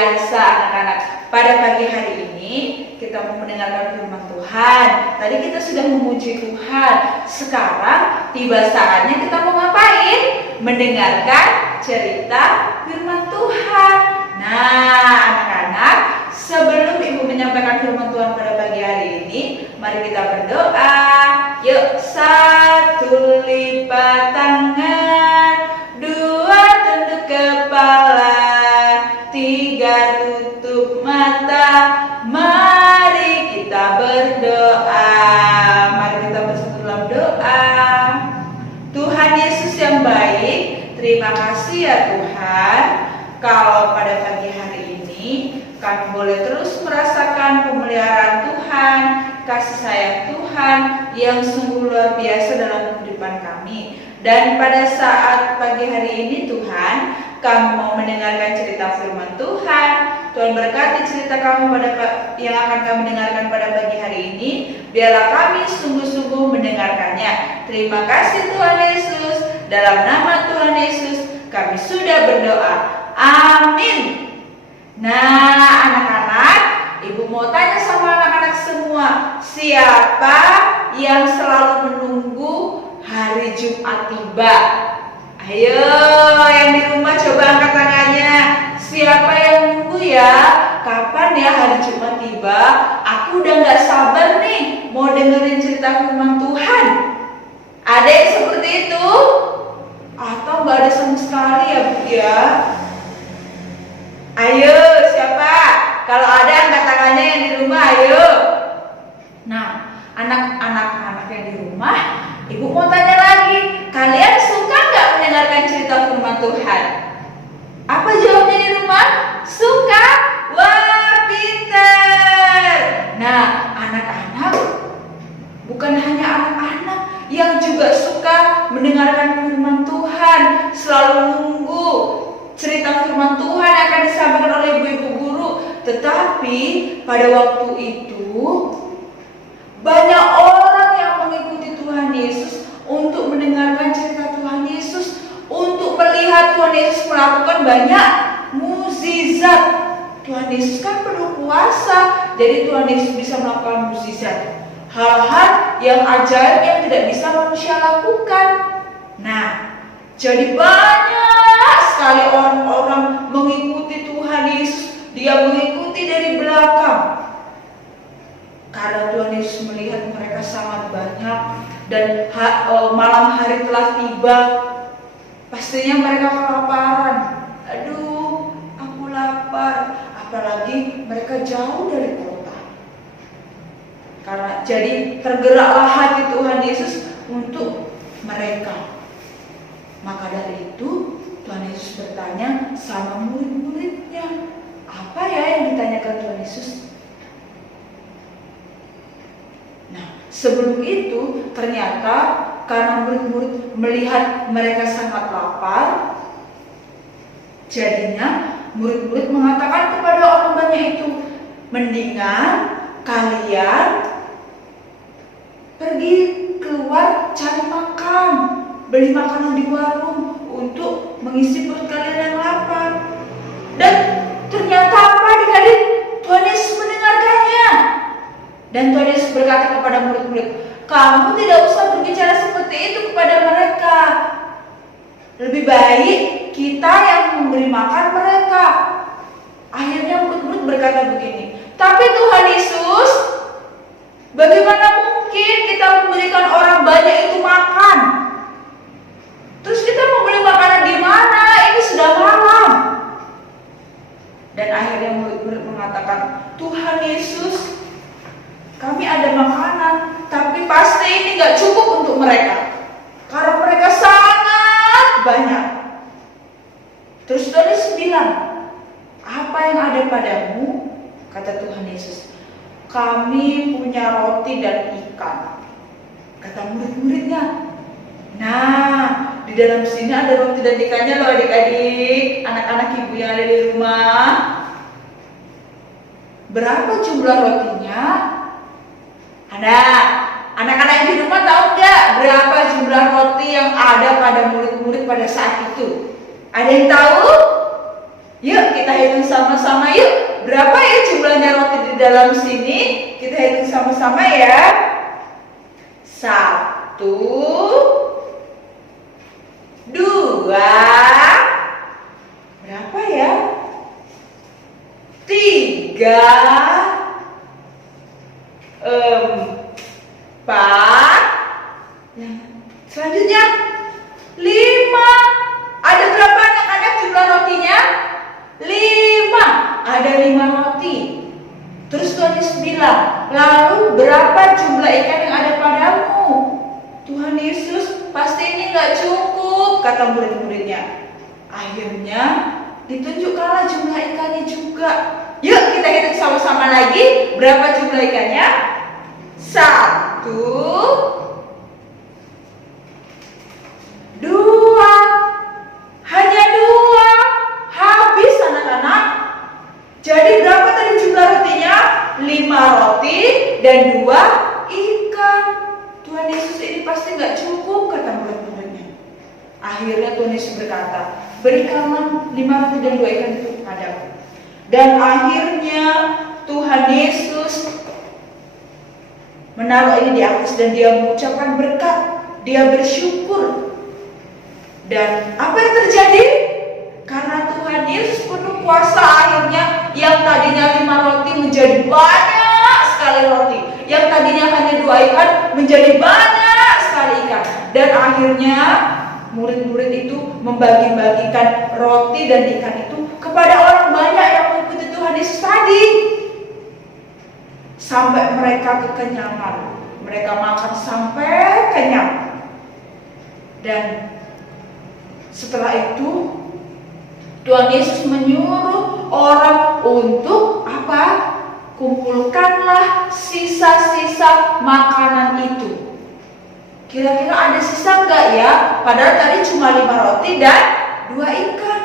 biasa anak-anak, pada pagi hari ini kita mau mendengarkan firman Tuhan. Tadi kita sudah memuji Tuhan. Sekarang tiba saatnya kita mau ngapain? Mendengarkan cerita firman Tuhan. Nah anak-anak, sebelum Ibu menyampaikan firman Tuhan pada pagi hari ini, mari kita berdoa. Yuk, 1 lipat tangan, 2 tunduk kepala, 3 tutup mata. Mari kita berdoa. Mari kita bersatu dalam doa. Tuhan Yesus yang baik, terima kasih ya Tuhan, kalau pada pagi hari ini kami boleh terus merasakan pemeliharaan Tuhan, kasih sayang Tuhan yang sungguh luar biasa dalam kehidupan kami. Dan pada saat pagi hari ini Tuhan, kami mau mendengarkan cerita firman Tuhan. Tuhan berkati cerita kami yang akan kami dengarkan pada pagi hari ini. Biarlah kami sungguh-sungguh mendengarkannya. Terima kasih Tuhan Yesus. Dalam nama Tuhan Yesus kami sudah berdoa. Amin. Nah anak-anak, Ibu mau tanya sama anak-anak semua, siapa yang selalu menunggu hari Jumat tiba? Ayo yang di rumah coba angkat tangannya. Siapa yang nunggu ya? Kapan ya hari Jumat tiba? Aku udah gak sabar nih mau dengerin cerita firman Tuhan. Ada yang seperti itu? Atau gak ada sama sekali ya Bu ya? Ayo siapa? Kalau ada angkat tangannya yang di rumah, ayo. Nah anak-anak yang di rumah, Ibu mau tanya lagi, kalian suka gak mendengarkan cerita firman Tuhan? Apa jawabnya di rumah? Suka? Wah, pinter. Nah, anak-anak, bukan hanya anak-anak yang juga suka mendengarkan firman Tuhan, selalu nunggu cerita firman Tuhan akan disampaikan oleh ibu-ibu guru. Tetapi pada waktu itu banyak orang yang mengikuti Tuhan Yesus untuk mendengarkan cerita Tuhan Yesus, untuk melihat Tuhan Yesus melakukan banyak mukjizat. Tuhan Yesus kan penuh kuasa, jadi Tuhan Yesus bisa melakukan mukjizat, hal-hal yang ajaib yang tidak bisa manusia lakukan. Nah, jadi banyak sekali orang-orang mengikuti Tuhan Yesus. Dia mengikuti dari belakang karena Tuhan Yesus melihat mereka sangat banyak dan malam hari telah tiba. Pastinya mereka kelaparan. Aduh, aku lapar. Apalagi mereka jauh dari kota. Karena jadi tergeraklah hati Tuhan Yesus untuk mereka. Maka dari itu Tuhan Yesus bertanya sama murid-muridnya. Apa ya yang ditanyakan Tuhan Yesus? Nah, sebelum itu ternyata karena murid-murid melihat mereka sangat lapar, jadinya murid-murid mengatakan kepada orang banyak itu, mendingan kalian pergi keluar cari makan, beli makanan di warung untuk mengisi perut kalian yang lapar. Dan ternyata apa adik-adik? Tuhan Yesus mendengarkannya. Dan Tuhan Yesus berkata kepada murid-murid, kamu tidak usah berbicara seperti itu kepada mereka. Lebih baik kita yang memberi makan mereka. Akhirnya murid-murid berkata begini, tapi Tuhan Yesus, bagaimana mungkin kita memberikan orang banyak itu makan? Terus kita membeli makanan di mana? Ini sudah malam. Dan akhirnya murid-murid mengatakan, Tuhan Yesus, kami ada makanan, tapi pasti ini gak cukup untuk mereka, karena mereka sangat banyak. Terus Tuhan Yesus bilang, apa yang ada padamu? Kata Tuhan Yesus, kami punya roti dan ikan. Kata murid-muridnya, nah di dalam sini ada roti dan ikannya loh adik-adik, anak-anak ibu yang ada di rumah. Berapa jumlah rotinya? Ada. Anak-anak yang di rumah tahu nggak berapa jumlah roti yang ada pada murid-murid pada saat itu? Ada yang tahu? Yuk kita hitung sama-sama yuk. Berapa ya jumlahnya roti di dalam sini? Kita hitung sama-sama ya. 1, 2, berapa ya? 3, 4, selanjutnya 5. Ada berapa anak-anak jumlah rotinya? 5. Ada 5 roti. Terus Tuhan Yesus bilang, lalu berapa jumlah ikan yang ada padamu? Tuhan Yesus, pasti ini gak cukup, kata murid-muridnya. Akhirnya ditunjukkanlah jumlah ikannya juga. Yuk kita hitung sama-sama lagi. Berapa jumlah ikannya? 1, 2, hanya 2. Habis anak-anak. Jadi berapa tadi jumlah rotinya? 5 roti dan 2 ikan. Tuhan Yesus ini pasti gak cukup, kata murid-muridnya. Akhirnya Tuhan Yesus berkata, berikanlah 5 roti dan 2 ikan itu padaku. Dan akhirnya Tuhan Yesus menaruh ini di atas dan dia mengucapkan berkat. Dia bersyukur. Dan apa yang terjadi? Karena Tuhan Yesus penuh kuasa, akhirnya yang tadinya 5 roti menjadi banyak sekali roti. Yang tadinya hanya 2 ikan menjadi banyak sekali ikan. Dan akhirnya murid-murid itu membagi-bagikan roti dan ikan itu kepada orang banyak yang mengikuti Tuhan Yesus tadi. Sampai mereka kekenyangan. Mereka makan sampai kenyang. Dan setelah itu Tuhan Yesus menyuruh orang untuk apa? Kumpulkanlah sisa-sisa makanan itu. Kira-kira ada sisa enggak ya? Padahal tadi cuma 5 roti dan 2 ikan.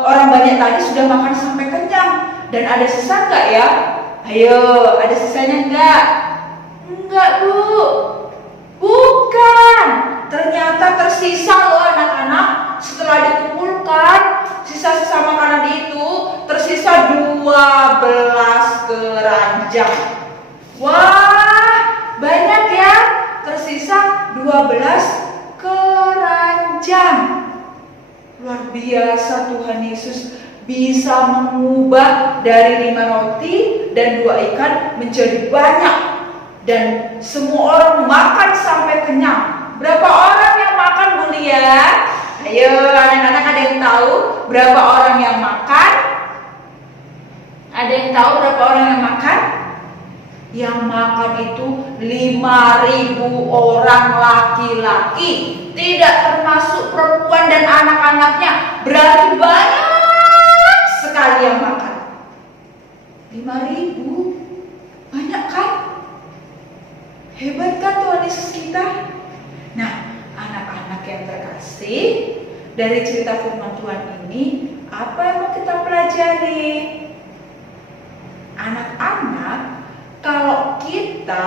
Orang banyak tadi sudah makan sampai kenyang. Dan ada sisa enggak ya? Ayo, ada sisanya enggak? Enggak, Bu. Bukan. Ternyata tersisa loh anak-anak. Setelah dikumpulkan sisa-sisa makanan itu, tersisa 12 keranjang. Wah, banyak ya. Tersisa 12 keranjang. Luar biasa, Tuhan Yesus bisa mengubah dari 5 roti dan 2 ikan menjadi banyak. Dan semua orang makan sampai kenyang. Berapa orang yang makan, Bu Lia? Ayo anak-anak, ada yang tahu berapa orang yang makan? Ada yang tahu berapa orang yang makan? Yang makan itu 5.000 orang laki-laki. Tidak termasuk perempuan dan anak-anaknya. Berarti banyak sekali yang makan. 5.000. Banyak kan? Hebat kan Tuhan Yesus kita? Nah, anak-anak yang terkasih, dari cerita firman Tuhan ini, apa yang mau kita pelajari? Anak-anak, kalau kita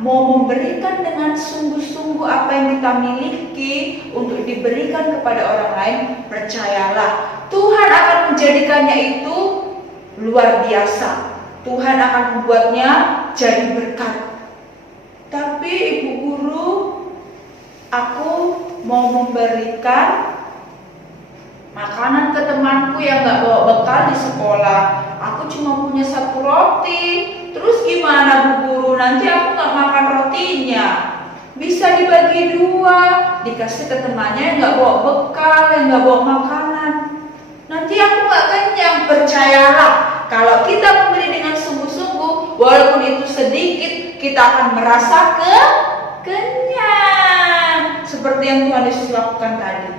mau memberikan dengan sungguh-sungguh apa yang kita miliki untuk diberikan kepada orang lain, percayalah, Tuhan akan menjadikannya itu luar biasa. Tuhan akan membuatnya jadi berkat. Tapi Ibu Guru, aku mau memberikan makanan ke temanku yang gak bawa bekal di sekolah. Aku cuma punya 1 roti. Terus gimana Bu Guru? Nanti aku gak makan rotinya. Bisa dibagi 2, dikasih ke temannya yang gak bawa bekal, yang gak bawa makanan. Nanti aku gak kenyang. Percayalah, kalau kita memberi dengan sungguh-sungguh, walaupun itu sedikit, kita akan merasa kenyang. Seperti yang Tuhan Yesus lakukan tadi.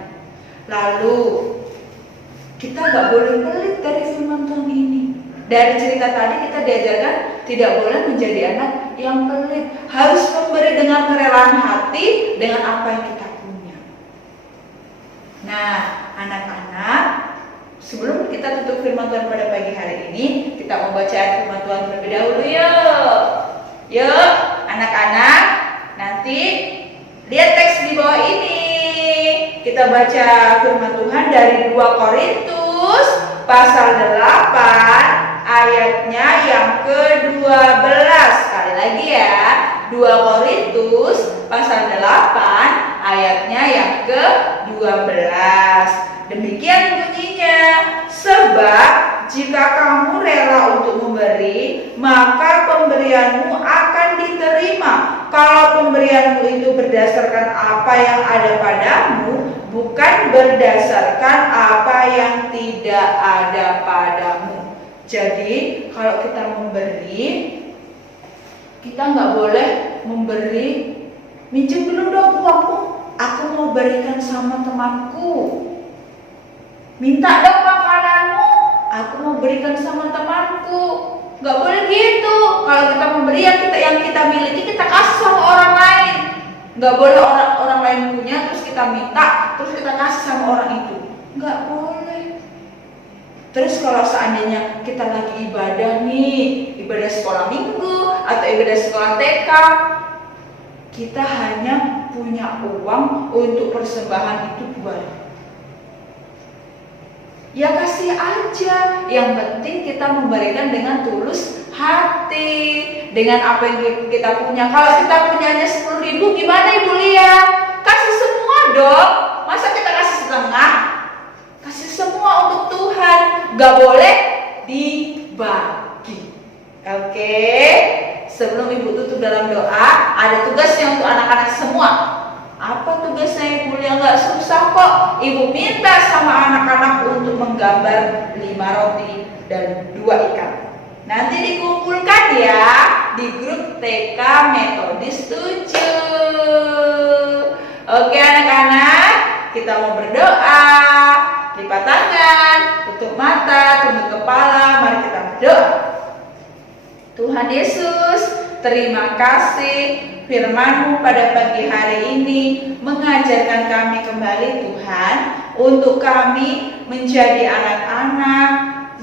Lalu kita gak boleh pelit dari firman Tuhan ini. Dari cerita tadi kita diajarkan tidak boleh menjadi anak yang pelit. Harus memberi dengan kerelaan hati, dengan apa yang kita punya. Nah, anak-anak, sebelum kita tutup firman Tuhan pada pagi hari ini, kita mau baca firman Tuhan terlebih dahulu yuk. Yuk, anak-anak, nanti lihat teks di bawah ini. Kita Kita baca firman Tuhan dari 2 Korintus pasal 8 ayatnya yang ke-12. Sekali lagi ya, 2 Korintus pasal 8 ayatnya yang ke-12. Demikian bunyinya, sebab jika kamu rela untuk memberi, maka pemberianmu akan diterima. Kalau pemberianmu itu berdasarkan apa yang ada padamu, bukan berdasarkan apa yang tidak ada padamu. Jadi kalau kita memberi, kita nggak boleh memberi, minjem dulu dong uangmu, aku mau berikan sama temanku. Minta dong makananmu, aku mau berikan sama temanku. Nggak boleh gitu. Kalau kita memberi yang kita miliki, kita kasih sama orang lain. Nggak boleh orang lain punya terus kita minta, terus kita kasih sama orang itu. Nggak boleh. Terus kalau seandainya kita lagi ibadah nih, ibadah sekolah minggu atau ibadah sekolah TK, kita hanya punya uang untuk persembahan itu 2.000. Ya kasih aja, yang penting kita memberikan dengan tulus hati, dengan apa yang kita punya. Kalau kita punyanya 10.000, gimana Ibu Lia? Kasih semua dong, masa kita kasih setengah? Kasih semua untuk Tuhan, gak boleh dibagi. Oke, sebelum Ibu tutup dalam doa, ada tugasnya untuk anak-anak semua. Apa tugasnya Ibu Lia? Nggak susah kok. Ibu minta sama anak-anak untuk menggambar 5 roti dan 2 ikan. Nanti dikumpulkan ya di grup TK Metodis 7. Oke anak-anak, kita mau berdoa. Lipat tangan, tutup mata, tunduk kepala. Mari kita berdoa. Tuhan Yesus, terima kasih firman-Mu pada pagi hari ini mengajarkan kami kembali Tuhan, untuk kami menjadi anak-anak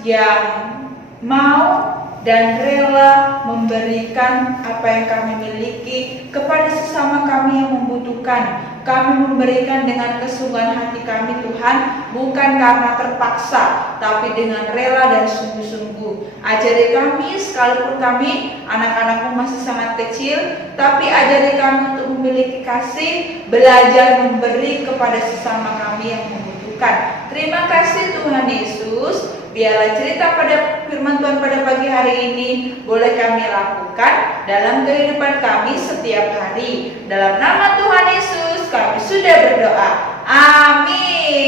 yang mau dan rela memberikan apa yang kami miliki kepada sesama kami yang membutuhkan. Kami memberikan dengan kesungguhan hati kami Tuhan, bukan karena terpaksa, tapi dengan rela dan sungguh-sungguh. Ajari kami, sekalipun kami anak-anakmu masih sangat kecil, tapi ajari kami untuk memiliki kasih, belajar memberi kepada sesama kami yang membutuhkan. Terima kasih Tuhan Yesus. Biarlah cerita pada firman Tuhan pada pagi hari ini boleh kami lakukan dalam kehidupan kami setiap hari. Dalam nama Tuhan Yesus kami sudah berdoa. Amin.